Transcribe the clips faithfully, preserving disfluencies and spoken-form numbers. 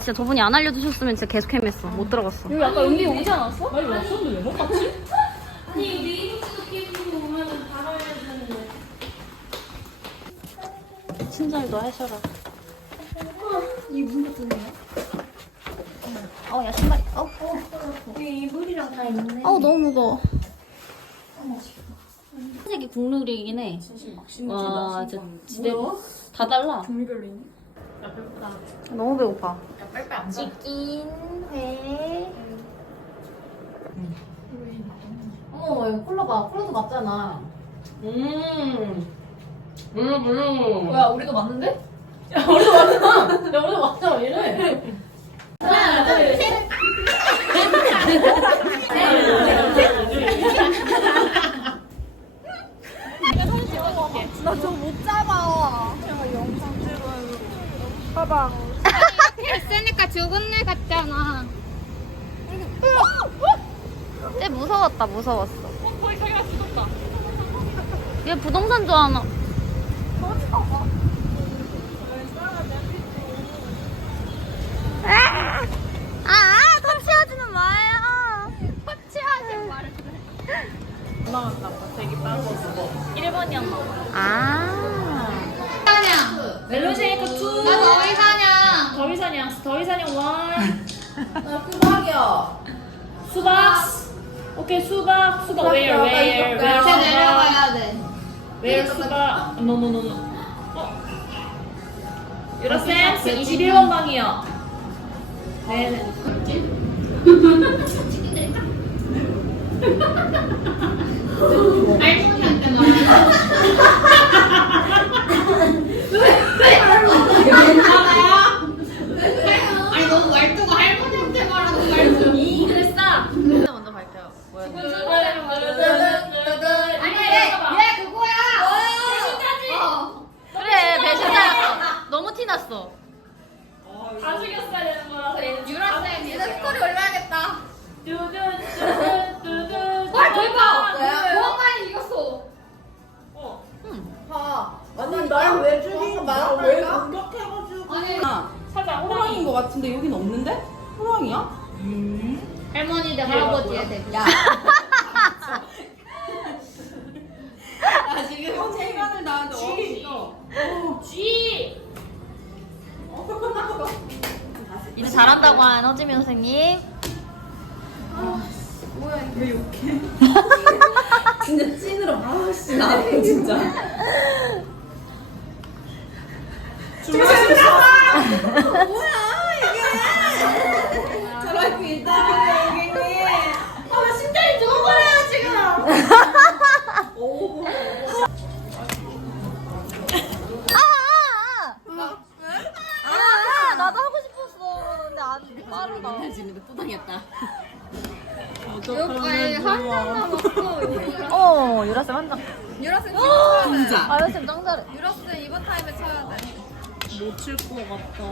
진짜 저분이 안 알려주셨으면 진짜 계속 헤맸어. 못 들어갔어. 여기 아까 은비 오지 않았어? 아니 왔었는데 왜 못 갔지? 아니 우리 이북도 끼고 오면 바로 알려주는데. 친절도 하셔라. 이문 같은 거야? 어, 야, 신발이. 어, 여기 이불이랑 다 있네. 어 너무 무거워. 색이 국룰이긴 해. 와, 진짜 집에 다 달라. 종류별로 있네. 너무 배고파. 치킨, 회. 어머, 이거 콜라 봐. 콜라도 맞잖아. 음. 물로 물로. 뭐야, 우리도 맞는데? 야, 우리도 맞잖아. 야, 우리도 맞잖아. 왜 이래? 하나, 둘, 셋. 나 저 못 잡아. 제가 영상 찍어요. 봐봐. 했으니까 죽은 애 같잖아. 쟤 무서웠다, 무서웠어. 어, 거의 자기가 죽었다. 얘 부동산 좋아하나? 아, 아, 터치하지는 마요. 터치하지 말. 나왔다. 되게 빠졌어. 일 번이었나 봐. 아. 사냥. 멜론쉐이크 투. 나 너희 사냥. 더위사냥. 더위사냥 원. 나 수박이야. 수박. 오케이 수박. 수박 where where where 밑에 수박. 내려가야 돼. where 수박. no no no no. 어. 유라쌤 이십일 번 방이요. 네. 알몸한테 말하는 아니 너무 말투가 할머니한테 말하는 말투. 이 그랬어. 먼저 밝혀요. 뭐야? 아니 얘 그거야. 어. 그래, 배신자였어. 너무 티났어. 다 죽였어야 되는 거라서 얘는 유라쌤 이제 스토리 올려야겠다. 두두두두두두. 헐 대박. 보안관이 이겼어. 어. 봐. 아니, 날 왜 죽인 거야? 왜 공격해가지고. 아니 사자 호랑이인 호랑이. 거 같은데 여긴 없는데? 호랑이야? 할머니 대 할아버지의 대결. 야. 나 지금 체간을 나한테 어딨어. 쥐. 이제 잘한다고 하는 허지민 선생님. 왜 욕해? 진짜 찐으로 아씨 나네 진짜. 뭐야 이게? 저럴 수 있다 고객님. 아나 심장이 죽어버려요 지금. 오. 아, 아, 아. 아, 나도 하고 싶었어. 근데 안 빠르다. 지금 또 당했다. 여기 한 잔 남았어. 어, 유라쌤 한 장. 유라쌤 진짜. 아, 유라쌤 짱 잘해. 유라쌤 이번 타임에 쳐야 돼. 놓칠 것 같다.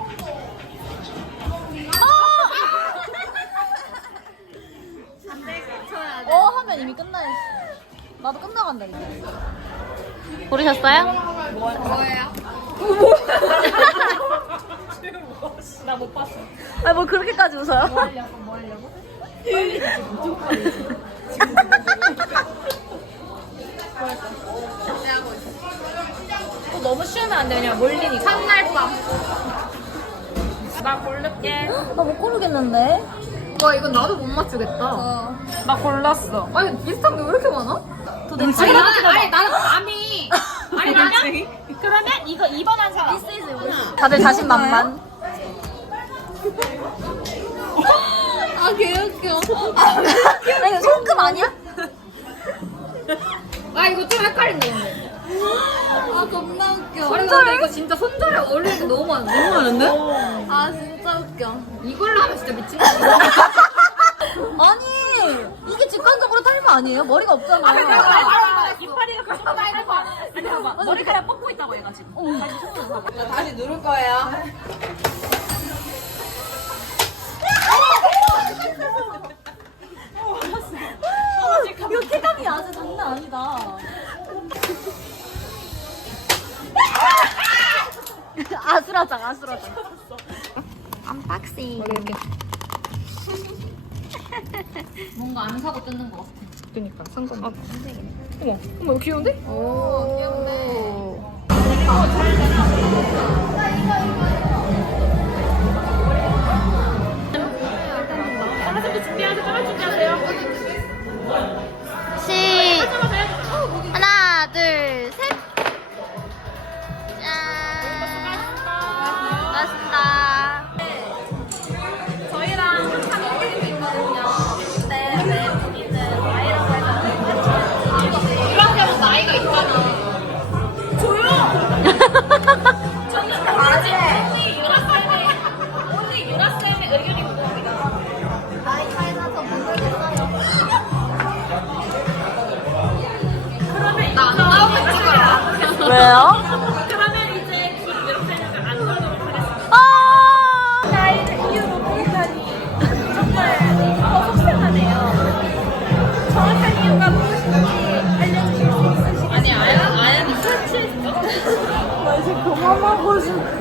어, 하면 이미 끝나 있어. 나도 끝나간다, 이제. 고르셨어요? 뭐예요? 나 못 봤어. 아, 뭐 그렇게까지 웃어요? 또 너무 쉬우면 안 돼. 왜냐면 몰리니까. 첫날 밤. 나 고를게. 나 못 고르겠는데? 와 이건 나도 못 맞추겠다. 나 골랐어. 아니 비슷한 게 왜 이렇게 많아? 도대체. 아니 나는 아니 나는 감이. 아니 그러면 그러면 이거 이 번 한 사람. 다들 자신만만. 아 개웃겨. 아, 이거 손금 아니야? 아 이거 좀 헷갈린다 근데. 아 겁나 웃겨. 아니 근데 이거 진짜 손절에 어울리는 게 너무 많은데? 너무 많은데? 아 진짜 웃겨. 이걸로 하면 진짜 미친 거 같아. 아니, 이게 직관적으로 탈모 아니에요? 머리가 없잖아. 이파리가 그렇게 나이는 거 아니 봐봐. 머리카락 뽑고 있다고 얘가 지금. 다시 손으로 봐봐. 나 다시 누를 거예요. 이거 쾌감이 아주 장난 아니다. 아수라장, 아수라장. 언박싱. 이렇게. 뭔가 안 사고 뜯는 것 같아. 그니까 상관. 아, 어머, 어머 이거 귀여운데? 오, 귀엽네. 시 하나 둘 셋. 짠. 고맙습니다. 저희랑 항상 어울리고 있거든요. 근데 왜 본인은 나이라고 해서 이렇게 하면 나이가 있잖아. 저는 아직 언니 유라쌤의 언니 유라쌤의 의견이 궁금합니다. 나이 차이 나서 모르겠어요. 나안 나오고 찍어라. 왜요? 그러면 이제 김 유라쌤을 안 넣도록 하겠습니다. 아! 나이를 이유로 보이다니 정말 더 속상하네요. 정확한 이유가 무엇인지 알려주실 수 있으시겠어요? 아니 아야 아야는 설치했어. 나 이제 그만하고 싶어.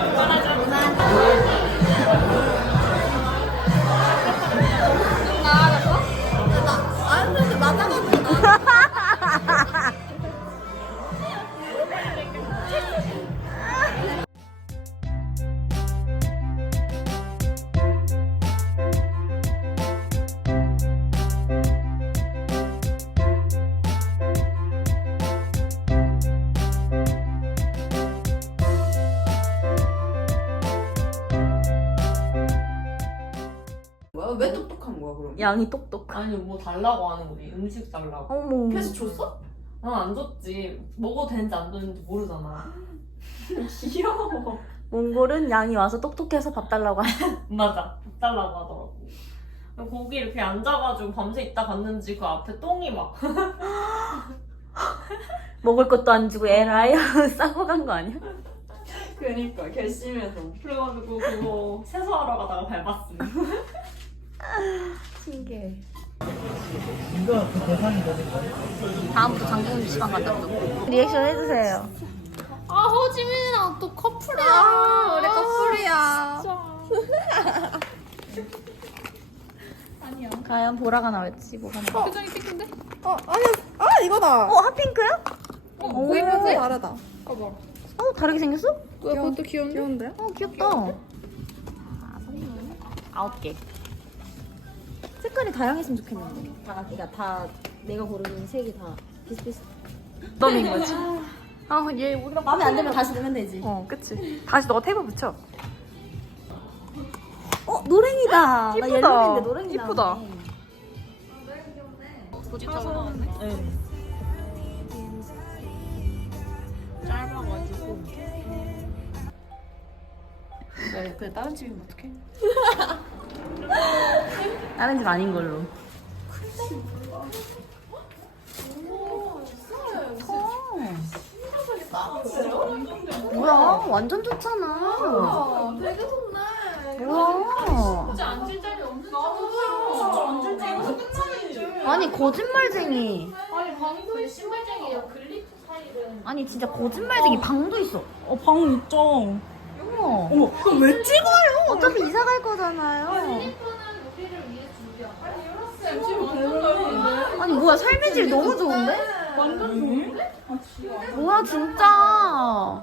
뭐야? 왜 똑똑한 거야 그럼? 양이 똑똑. 아니 뭐 달라고 하는 거지. 음식 달라고. 어머. 그래서 줬어? 난 안 줬지. 먹어도 되는지 안 되는지 모르잖아. 귀여워. 몽골은 양이 와서 똑똑해서 밥 달라고 하. 맞아. 밥 달라고 하더라고. 거기 이렇게 앉아가지고 밤새 있다 갔는지 그 앞에 똥이 막 먹을 것도 안 주고 에라이 싸고 간 거 아니야? 그니까 결심해서. 그래가지고 그거 세수하러 가다가 밟았음. 신기해. 다음부터 장군 시간 간다고. 리액션 해주세요. 아 호지민이랑 또 커플이야. 우리 커플이야. 과연 보라가 나올지 뭐가 나올지. 표정이 핑크인데? 어 아니야. 아 이거다. 어 핫핑크야? 어, 오. 보이면서 다르다. 어 다르게 생겼어? 그것도 귀여운데? 귀여운데? 어 귀엽다. 아 선물 아홉 개. 색깔이 다양했으면 좋겠는데. 다 그러니까 다 내가 고르는 색이 다 비슷비슷. 덤인 거지. 아얘 우리가 마음에 안 들면 다시 넣으면 되지. 어 그치. 다시 너가 테이블 붙여. 어 노랭이다. 나 이쁘다. 옐로우인데 노랭이 이쁘다. 나오네. 네. 짧아가지고. 네, 그래 다른 집이면 어떡해? 다른 집 아닌 걸로. 뭐야 완전 좋잖아. 되게 좋네. 뭐야. 진짜 앉을 자리 없는 거 완전 짱 끝장이지. 아니 거짓말쟁이. 아니 방도 신발장이에요. 글리트 타일은. 아니 진짜 거짓말쟁이. 방도 있어. 어 방 있죠. 어머. 어머 그럼 왜 찍어요? 어차피 이사 갈 거잖아요. 글리트는 우리를 위해 준비한. 아니 유라쌤 지금 완전 넓은데? 아니 뭐야 삶의 질 너무 좋은데? 완전 좋은데? 뭐야 진짜.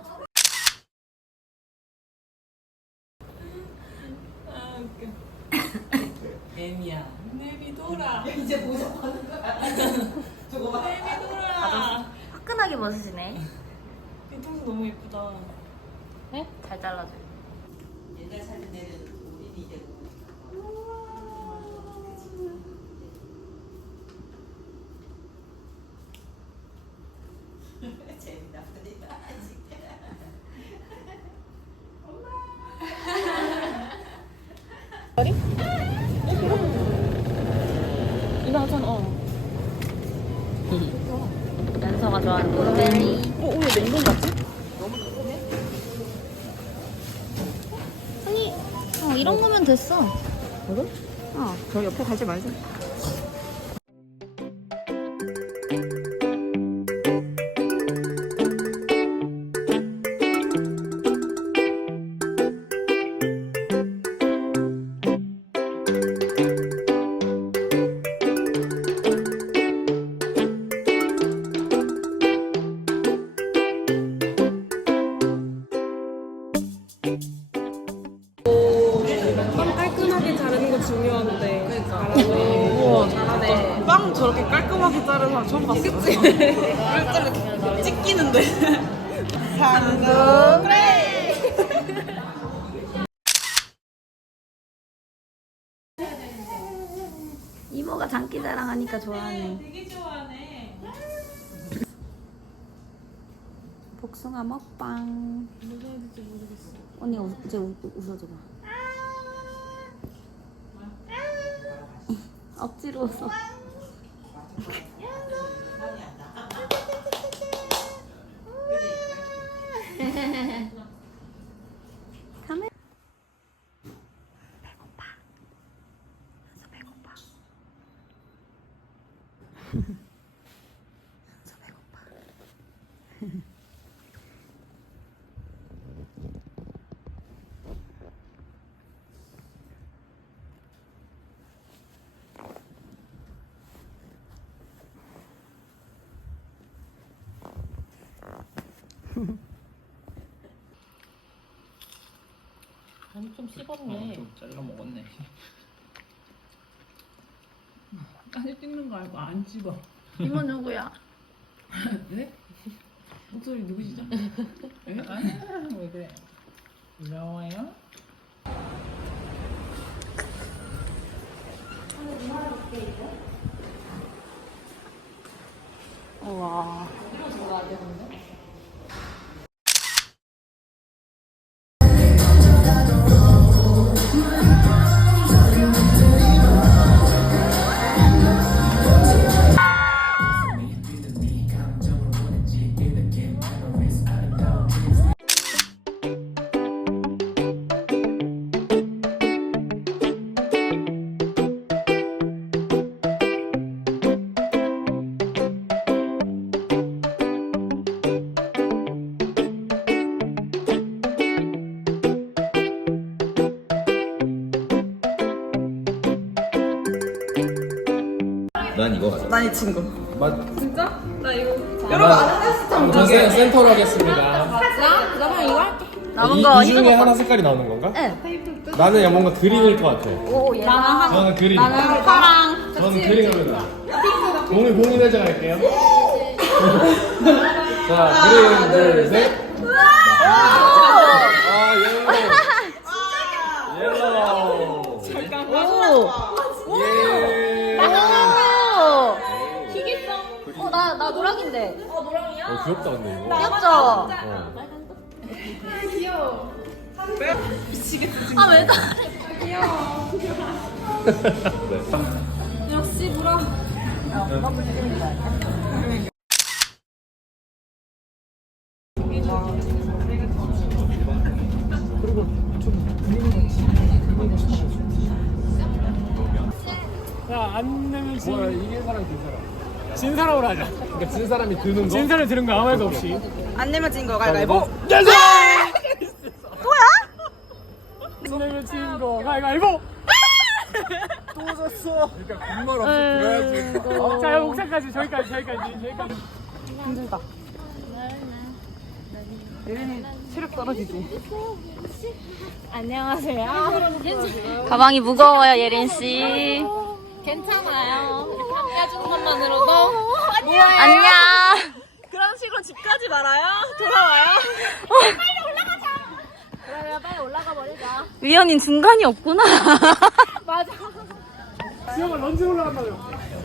애미야. 내비둬라. 이제 모자하는 거야. 저거 봐. 내비둬라. 화끈하게 벗으시네. 뒤통수 너무 예쁘다. 네? 잘 잘라줘. 옛날 사진 내려도 우리는 이제 재밌다. 이나선 어. 연서가 좋아하는 블루베리. 어 오늘 냉동 같지? 아니 어, 이런 거면 됐어. 그래? 어. 저 옆에 가지 말자. 빵 저렇게 깔끔하게 자른 사람 처음 봤어. 그치? 깔끔하게 찢기는데. 상동그레이. 이모가 장기자랑 하니까 좋아하네. 되게 좋아하네. 복숭아 먹방. 언니 우, 이제 우, 웃어줘봐. 억지로 웃어. 카메. 배고파. 저 배고파. 저 배고파. 아니 좀 씹었네. 좀 잘라 먹었네. 사진 찍는 거 알고 안 씹어. 이모 누구야? 네? 목소리 누구시죠? 네? 아니, 왜 그래? 고마워요. 우와. 난 이거 가자. 난 이 친구. 맞. 여러분 아는 스타일. 저는 센터로 하겠습니다. 남은 이, 거 이 이거 중에 먹어. 하나 색깔이 나오는 건가? 네. 나는 뭔가 그린일 것 같아. 오, 얘 나는 저는 그린. 나는 파랑. 저는 그린 갑니다. 공을 공인 해정할게요. 자, 그린 둘 셋. 아, 옐로우. 옐로우. 잠깐 오. 예. 오. 어, 나, 나 노랑인데. 어, 귀엽다 근데 이거. 귀엽죠? 어. 아, 왜 나? 네. 역시 물어. 야, 안 내면 진. 뭐야, 이긴 사람 진 사람. 진 사람으로 하자. 그러니까 진 사람이 드는 거. 진 사람이 드는 거 아무 말도 없이. 안 내면 진 거 가위바위보. 예스! 또야? 안 내면 진 거 가위바위보. 또 졌어. 그러니까 군말 없이 들어야지. 자, 여기 옥상까지 저기까지 저기까지 저기까지. 힘들다. 예린이 체력 떨어지지. 안녕하세요. 가방이 무거워요, 예린 씨. 괜찮아요. 이렇게 함께해주는 것만으로도. 안녕. 그런 식으로 집까지 말아요. 돌아와요. 그러면 빨리 올라가 버리자. 위원님 중간이 없구나. 수영아 런지 올라간다며.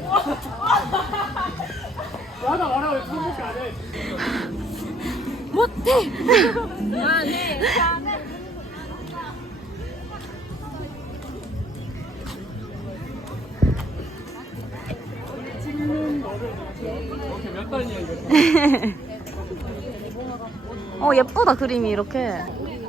나나 말하고 왜 손밖에 안 해. 몇 달이야 이거? 어, 예쁘다, 그림이 이렇게.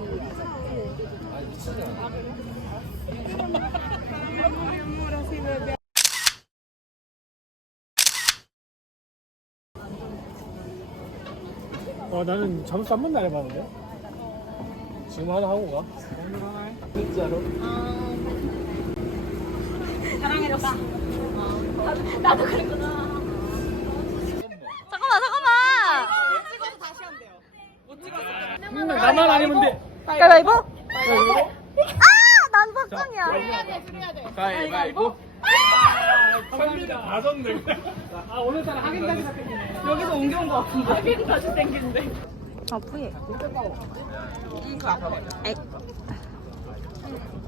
어, 나는 잠수 한 번도 안 해봤는데. 지금 하나 하고 가. 진짜로? 사랑해줬다. 나도 그랬구나. 잠깐만, 잠깐만. 찍어서 다시 한대요. 못 찍어서. 음, 나만 아니면 돼. 가위바위보? 아! 난 박정이야. 해야 돼, 해야 돼. 가위바위보. 아, 현미가 다 졌네. 아 오늘따라 하겐다즈가 땡기네. 여기서 옮겨온 거 같은데. 하긴 다시 땡기는데. 아프예. 이거 아파. 에이.